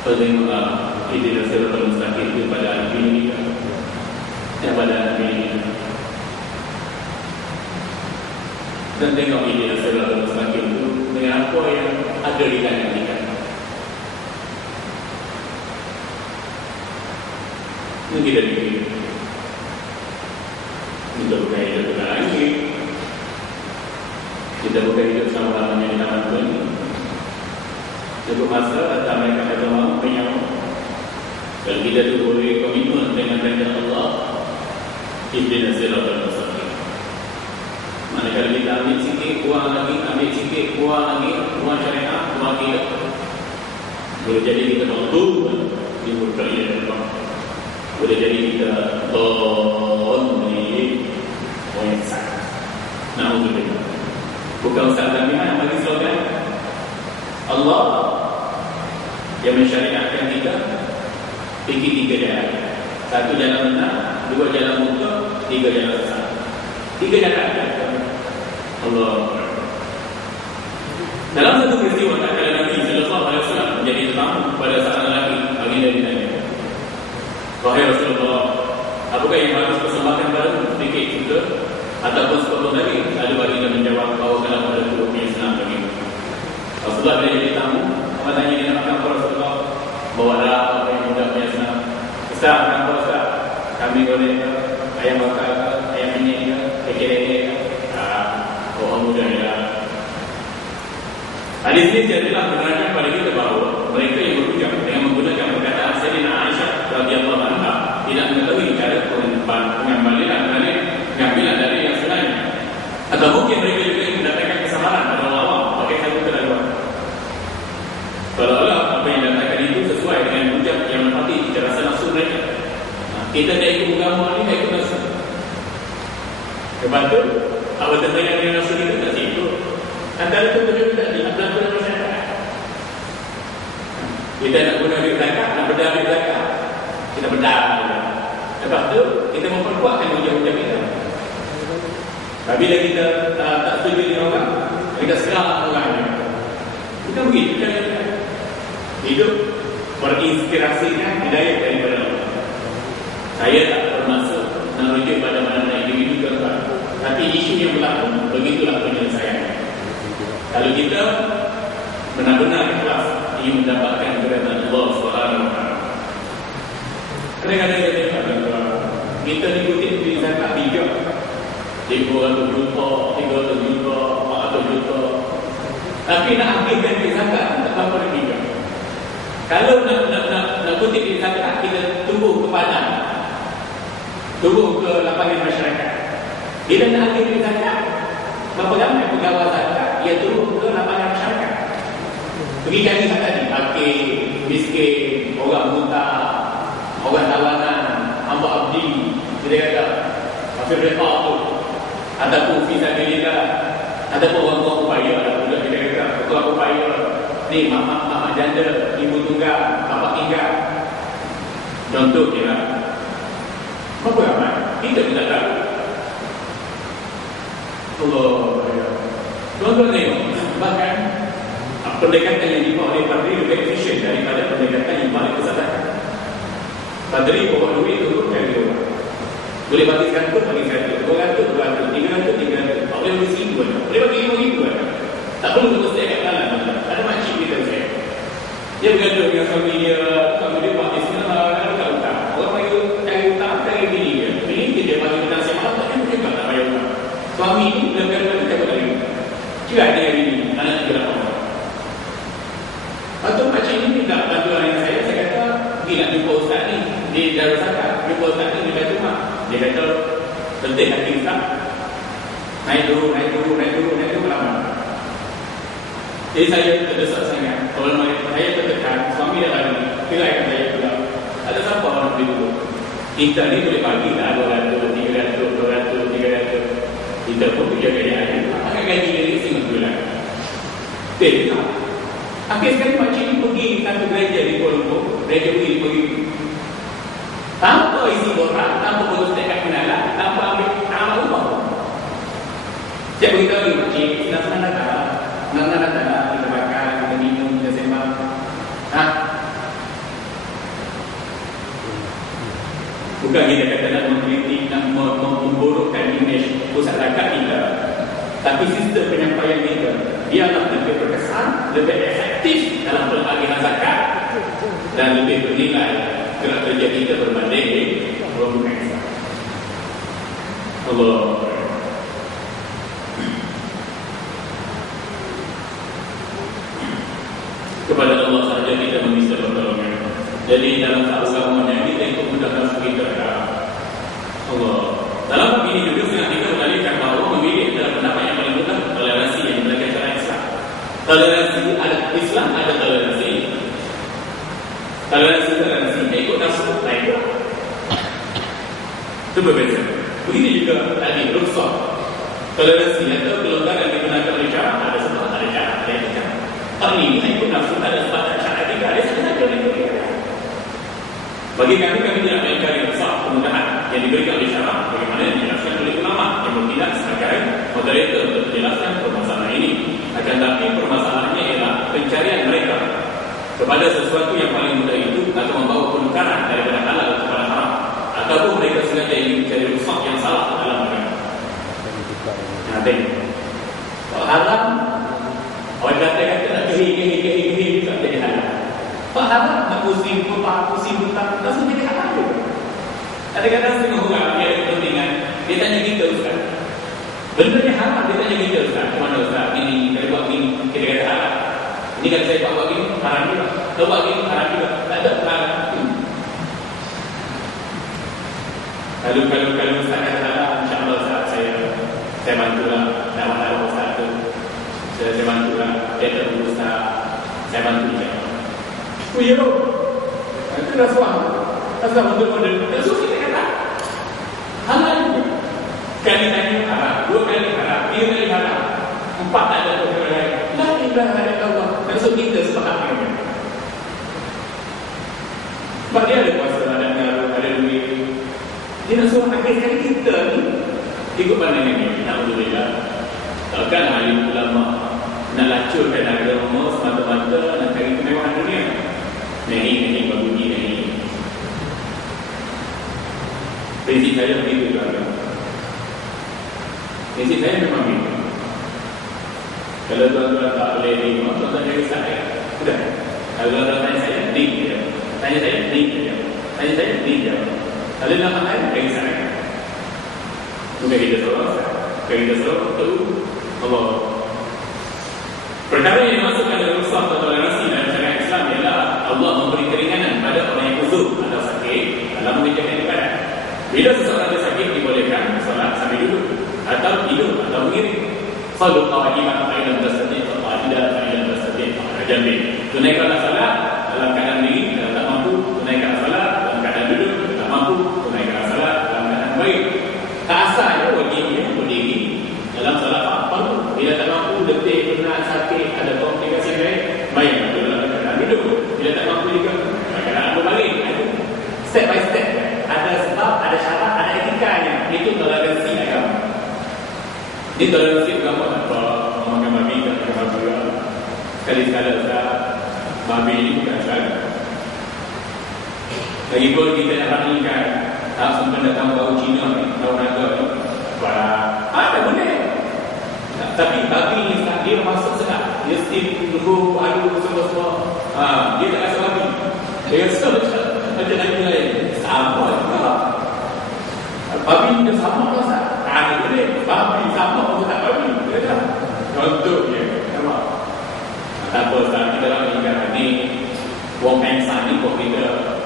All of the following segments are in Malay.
Tengoklah ide siratal mustaqim itu pada anak bini kita, pada anak bini kita. Dan tengok ide siratal mustaqim itu dengan apa yang ada di tangan kita. Ini kita fikir. Kita bukan hidup dengan lagi. Kita bukan hidup sama-lamanya di tangan Tuhan. Cukup masa datang mereka kata mahu penyawa. Kalau kita tu boleh komitmen dengan janji Allah, ihdinas siratal mustaqim. Manakala kita ambil sikit, kurang lagi, ambil sikit, kurang lagi, kurang syariat, kurang tidak, boleh jadi kita mahdud di muka ini. Boleh jadi kita menjadi orang yang sangat. Na'udzubillah. Bukan Ustaz Zamian yang bagi slogan Allah yang mensyariatkan kita fikir 3 jalan. 1 jalan benar, 2 jalan mutlak, 3 jalan sesat. 3 jalan Allah. Dalam satu peristiwa kala Nabi sallallahu alaihi wasallam menjadi tetamu pada saat lelaki baginda ditanya, wahai Rasulullah, apakah yang harus persembahkan padamu, sedikit juga ataupun sepotong daging? Lalu baginda menjawab, bawakanlah pada tubuhnya Islam bagimu. Rasulullah bila jadi tamu, apa tanya dia nak makan apa Rasulullah? Bawalah apa yang mudah punya Islam. Ustaz, makan apa Ustaz? Kambing goreng ke? Ayam bakar ke? Ayam minyak ke? Kekele ke? Orang mudah ya. Hadis ini jadilah menerangkan pada kita bahawa mereka yang berhujang dengan menggunakan perkataan Sayyidina Aisyah radhiyallahu anha tidak mengetahui cara pengembalian dari yang selain, atau mungkin mereka juga ingin mendapatkan kesamaran pada Allah pakai satu kelaluan. Kalau apa yang datangkan itu sesuai dengan hujah yang menepati cita rasa nafsu mereka, kita tak ikut agama ni, tak ikut nafsu. Lepas tu apa tentang dengan nafsu kita tak ikut. Antara itu betul tak berlaku dalam masyarakat. Kita nak guna duit zakat, nak bedah duit zakat, kita bedah. Lepas tu kita memperkuatkan hujah-hujah kita. Bila kita tak setuju dengan orang, kita serang orangnya. Bukan begitu cara kita. Hidup berinspirasikan hidayah daripada Allah. Saya tak bermaksud merujuk pada mana-mana individu tuan-tuan, tapi isu yang berlaku, begitulah penyelesaiannya. Kalau kita benar-benar ikhlas ingin mendapatkan keridhaan Allah Subhanahu wa taala. Kadang-kadang kita ikuti duit zakat bijak. 200 juta, 300 juta, 400 juta. Tapi nak ambilkan duit zakat tak apa nak bijak. Kalau nak kutip duit zakat, kita tunggu ke padang, tunggu ke lapangan masyarakat. Bila nak ambil duit zakat, berapa ramai pegawai zakat ia turun ke lapangan masyarakat. Pergi cari tadi, fakir, miskin, orang buta, orang tawanan, hamba abdi, dia kata kafir rekah tu, ataupun fisabilillah, ataupun orang-orang upaya, ada kita kata orang upaya ni, mak janda, ibu tunggal, bapa tinggal. Contohnya berapa ramai kita tidak tahu. Allah, tuan-tuan tengok, bahkan pendekatan yang dibuat oleh Padri lebih efisien daripada pendekatan yang paling kesadaran. Padri bawa duit untuk cari orang. Boleh bagi 100, bagi 100, 200, 200, 300, 300. Tak boleh bagi 1,000 aja. Boleh bagi 5,000 aja. Tak perlu terus dia kat jalan. Ada makcik kita saya. Dia bergaduh dengan suami dia buat bisnes kalau tak utang. Orang bagi cari utang, cari bini dia. Bini dia bagi utang siapa tak dia juga tak bayar utang. Suami ni bergaduh dengan lagi. Juga ada yang bini, anak dia orang. Lepas tu makcik ni minta bantuan dengan saya kata, pergi nak jumpa ustaz ni di Darul Zakat, jumpa ustaz ni di Baitul Mak. Dia kata, penting hati ustaz. Naik turun lama. Jadi saya terdesak sangat. Kalau saya tertekan, suami dah lari, kira saya pula. Ada siapa orang beli dulu? Kita ni boleh bagi lah 200, 300, 300. Kita pun kerja gaji aja. Apakah gaji dari sini bulan? Tak. Akhir sekali makcik ni pergi satu gereja di Kuala Lumpur. Gereja pergi. Tanpa isi borak, tanpa urus dekat kenalan, tanpa ambil amal rumah. Saya beritahu lagi makcik, senang-senang datang. Senang-senang datang, kita makan, kita minum, kita sembang. Bukan kita kata nak mengkritik, nak memburukkan imej pusat zakat kita, tapi sistem penyampaian kita biarlah lebih berkesan, lebih efektif dalam pelagihan zakat dan lebih bernilai gerak kerja kita berbanding rombongan Islam. Allah. Kepada Allah sahaja kita meminta pertolongan. Jadi dalam agama kita ikut mudahkan kita Allah. Dalam begini juga sangat kita mengalihkan bahawa memilih adalah pendapat yang paling mudah, toleransi yang belajar cara Islam. Toleransi ada Islam, ada toleransi. Toleransi ikut nafsu lain pula. Itu berbeza. Begitu juga tadi rukhsah. Toleransi atau kelonggaran yang digunakan oleh cara ada sebab, ada cara, ada etika. Kalau ini ikut nafsu, ada sebab, ada cara etika, ada sahaja yang diberikan. Bagi kami tidak mengingkari rukhsah kemudahan yang diberikan oleh syarak, bagaimana yang dijelaskan oleh ulama yang bertindak sebagai moderator untuk menjelaskan permasalahan ini. Akan tetapi permasalahannya ialah pencarian mereka kepada sesuatu yang paling mudah itu atau membawa penukaran daripada halal kepada haram, ataupun mereka sengaja ingin mencari rukhsah yang salah dalam agama. Kalau haram, orang kata nak gehi tak jadi halal. Pak haram nak pusing hutang, langsung jadi halal juga. Kadang-kadang setengah orang dia ada kepentingan, dia tanya kita Ustaz, benda ni haram, dia tanya kita Ustaz, mana Ustaz, ini kalau buat gini, kita kata haram. Ini kalau saya buat gini, haram juga. Kalau buat gini, haram juga. Tak ada haram. Kalau Ustaz kata haram, insyaAllah Ustaz, saya bantulah dakwah Ustaz tu. Saya bantulah, dia tak Ustaz, saya bantu dia. Oh ya, itu dah suam. Asal model-model. Dan so kita kata halal juga. Kali tanya haram, 2 kali haram, 3 kali haram, 4 tak ada perkara lain. La ilaha illallah. Dan so kita sepakat dengan dia. Sebab dia ada kuasa, ada pengaruh, ada duit. Dia nak suruh akhir kali kita ni ikut pandangan dia. Alhamdulillah. Takkan alim ulama nak lacurkan agama semata-mata nak cari kemewahan dunia. Nehi berbunyi nehi. Prinsip saya begitu juga. Prinsip saya memang begitu. Kalau tuan-tuan tak boleh terima, tuan-tuan jadi saya. Sudah. Kalau tuan-tuan tanya saya, dia. Tanya saya, dia. Tanya saya, dia. Kalau nak makan, bagi saya. Bukan kita seorang. Kita seorang itu Allah. Perkara yang dimasukkan dalam rukhsah atau toleransi dalam syariat Islam ialah Allah memberi keringanan pada orang yang uzur atau sakit dalam mengerjakan ibadat. Bila seseorang sakit dibolehkan solat sambil duduk atau tidur atau mengiring. Salat qa'iman fa'ilan tasdiq wa qa'idan fa'ilan tasdiq wa jambi. Tunaikanlah salat dalam keadaan diri kalau tak mampu, tunaikanlah salat dalam keadaan duduk, tak mampu, tunaikanlah salat dalam keadaan baik. Tak asalnya wajib dia berdiri dalam salat fardu. Bila tak mampu, letih, penat, sakit, ada komplikasi lain, baik dalam keadaan duduk. Bila tak mampu juga dalam keadaan berbaring. Step by step. Ada sebab, ada syarat, ada etikanya. Itu toleransi agama. Ini toleransi agama apa? Memakan babi, tak makan babi juga. Sekali-sekala Ustaz, babi ini bukan syarat. Lagipun kita nak ramaikan, tak sempat datang bau Cina ni, bau naga ni. Tak boleh. Tapi babi ni dia masuk sedap. Dia steam, tunggu, adu, semua-semua. Dia tak rasa babi. Dia rasa macam lain-lain. Sama juga. Babi dia sama rasa. Dia boleh. Babi sama pun tak babi. Dia dah. Contohnya. Nampak? Tak apa, Ustaz. Kita nak ingat ni. Wong Pensan ni pun kita.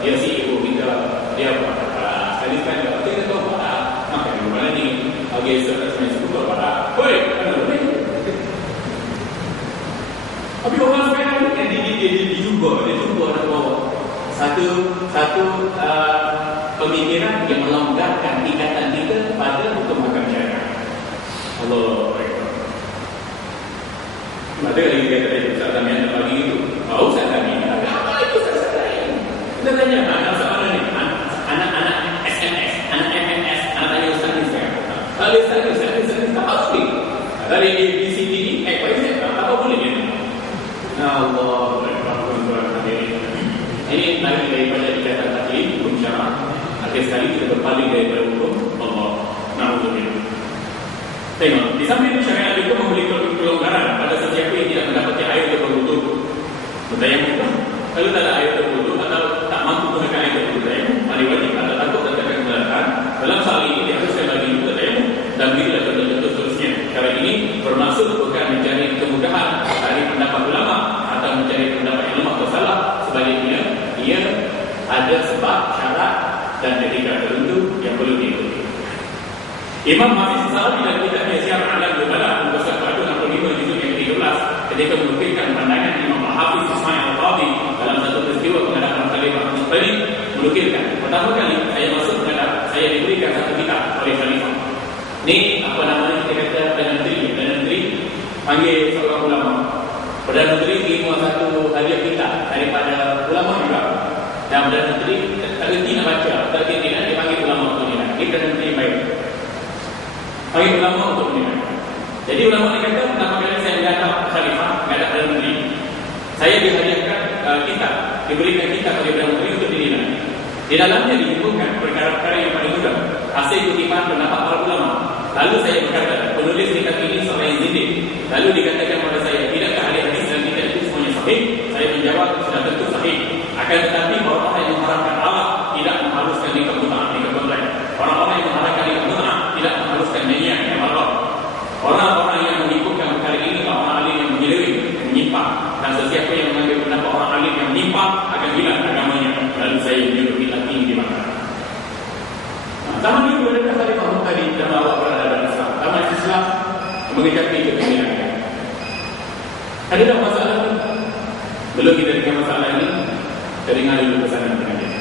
Dia CEO kita. Dia buat apa? Sekali-sekali. Kita tahu apa. Makan di rumah ni. Okay, so that's my school. Hoi, mana boleh? Tapi orang sekarang ni kan dia jumpa nak bawa satu pemikiran yang melonggarkan ikatan kita pada hukum hakam syariat. Allah Akbar. Ada lagi kata dia Ustaz kami ada pagi itu. Ustaz kami ada apa itu Ustaz lain? Kita tanya anak mana ni? Anak-anak SMS, anak MMS, anak tanya Ustaz ni sekarang. Kalau Ustaz ni tak pasti. Dari ABCD apa boleh ni? Allah Akbar. Ini lagi daripada ikatan tadi hukum syariat. sekali kita berpaling daripada hukum Allah. Na'udzubillah. Tengok, di samping syariat itu memberi kelonggaran pada sesiapa yang tidak mendapati air untuk berwudu. Bertayamum pun, kalau tak ada air untuk berwudu atau tak mampu menggunakan air untuk bertayamum, paling wajib atau takut dan akan kemudaratan. Dalam soal ini diharuskan bagi itu bertayamum dan bila contoh-contoh seterusnya. Cara ini bermaksud bukan mencari kemudahan dari pendapat ulama atau mencari pendapat yang lemah atau salah. Sebaliknya, ia ada sebab, syarat dan etika tertentu yang perlu diikuti. Imam Hafiz Zahabi dalam kitabnya Syiar A'lam Nubala muka surat 65 juzuk yang ke-13 ketika menukilkan pandangan Imam Hafiz Ismail Al-Qadhi dalam satu peristiwa penghadapan Khalifah Al-Mustari, menukilkan pertama kali saya masuk menghadap, saya diberikan satu kitab oleh Khalifah. Ni apa namanya, kita kata Perdana Menteri panggil seorang ulama. Perdana Menteri terima satu hadiah kitab daripada ulama juga, dan Perdana Menteri tak reti nak baca, tak reti nak dipanggil ulama untuk nilai. Ini Perdana Menteri baik, panggil ulama untuk menilai. Jadi ulama ni kata, pertama kali saya menghadap Khalifah, menghadap Perdana Menteri, saya dihadiahkan kitab, diberikan kitab oleh Perdana Menteri untuk dinilai. Di dalamnya disebutkan perkara-perkara yang paling mudah, hasil kutipan pendapat para ulama. Lalu saya berkata, penulis kitab ini seorang yang zindik. Lalu dikatakan kepada saya, tidakkah hadis dan kitab itu semuanya sahih? Saya menjawab, sudah tentu sahih. Akan tetapi orang-orang yang mengharapkan Allah tidak mengharuskan nikah mut'ah, nikah kontra. Orang-orang yang mengharapkan nikah mut'ah tidak mengharuskan nyanyian yang Allah. Orang-orang yang mengikutkan perkara ini orang alim yang menyeleweng, menyimpang, dan sesiapa yang mengambil pendapat orang alim yang menyimpang akan hilang agamanya. Lalu saya menyuruh kita tinggi makan. Zaman dulu ada Khalifah tadi dan bawa peradaban Islam. Zaman Islam mengejapi kepimpinan. Ada tak masalah ini? Belum kita dengar masalah ini, kita dengar dulu pesanan pengajian.